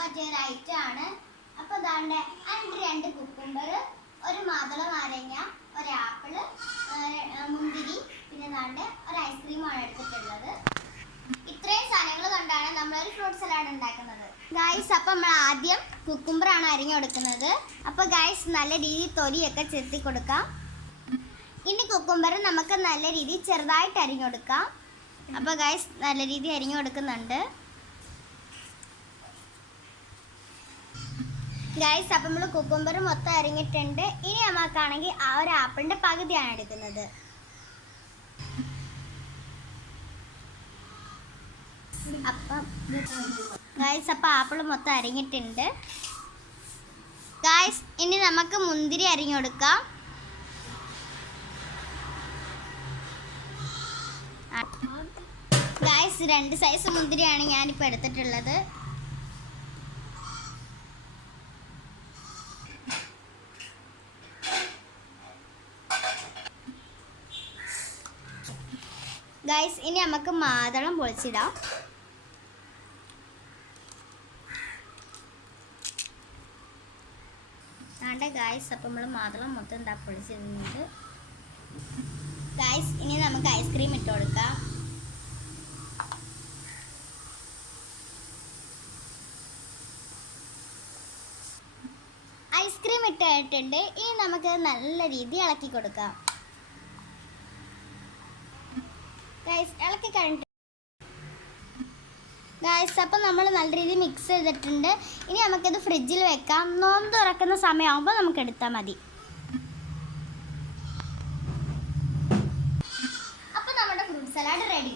പറ്റിയ ഒരു ഐറ്റം ആണ്. അപ്പോൾ ദാണ്ടെ അതിൻ്റെ 2 കുക്കുംബർ, ഒരു മാതള നാരങ്ങ, ഒരു ആപ്പിള്, മുന്തിരി, പിന്നെ ദാണ്ടെ ഒരു ഐസ്ക്രീമാണ് എടുത്തിട്ടുള്ളത്. ഇത്രയും സാധനങ്ങൾ കൊണ്ടാണ് നമ്മളൊരു ഫ്രൂട്ട് സലാഡ് ഉണ്ടാക്കുന്നത്. ഗൈസ്, അപ്പം നമ്മൾ ആദ്യം കുക്കുംബറാണ് അരിഞ്ഞു കൊടുക്കുന്നത്. അപ്പോൾ ഗൈസ്, നല്ല രീതിയിൽ തൊലിയൊക്കെ ചെത്തി കൊടുക്കാം. ഇനി കുക്കുംബർ നമുക്ക് നല്ല രീതിയിൽ ചെറുതായിട്ട് അരിഞ്ഞു കൊടുക്കാം. അപ്പോൾ ഗൈസ്, നല്ല രീതിയിൽ അരിഞ്ഞു കൊടുക്കുന്നുണ്ട്. ഗൈസ്, അപ്പം നമ്മൾ കുക്കുംബർ മൊത്തം അരിഞ്ഞിട്ടുണ്ട്. ഇനി നമുക്കാണെങ്കിൽ ആ ഒരു ആപ്പിളിൻ്റെ പകുതിയാണ് എടുക്കുന്നത്. അപ്പം ഗൈസ്, അപ്പം ആപ്പിൾ മൊത്തം അരിഞ്ഞിട്ടുണ്ട്. ഗൈസ്, ഇനി നമുക്ക് മുന്തിരി അരിഞ്ഞു കൊടുക്കാം. ഗൈസ്, 2 സൈസ് മുന്തിരിയാണ് ഞാനിപ്പോൾ എടുത്തിട്ടുള്ളത്. ഗൈസ്, ഇനി നമുക്ക് മാതളം പൊളിച്ചിടാം. ഗൈസ്, അപ്പം നമ്മൾ മാതളം മൊത്തം എന്താ പൊളിച്ചിടുന്നത്. ഗൈസ്, ഇനി നമുക്ക് ഐസ്ക്രീം ഇട്ട് കൊടുക്കാം. ഐസ്ക്രീം ഇട്ടിട്ടുണ്ട്. ഇനി നമുക്ക് നല്ല രീതിയിൽ ഇളക്കി കൊടുക്കാം. ഗൈസ്, ഇളക്കി കഴിഞ്ഞിട്ട് ഗൈസ്, അപ്പം നമ്മൾ നല്ല രീതിയിൽ മിക്സ് ചെയ്തിട്ടുണ്ട്. ഇനി നമുക്കിത് ഫ്രിഡ്ജിൽ വെക്കാം. നോമ്പ് തുറക്കുന്ന സമയമാകുമ്പോൾ നമുക്ക് എടുത്താൽ മതി. അപ്പം നമ്മുടെ ഫ്രൂട്ട് സലാഡ് റെഡി.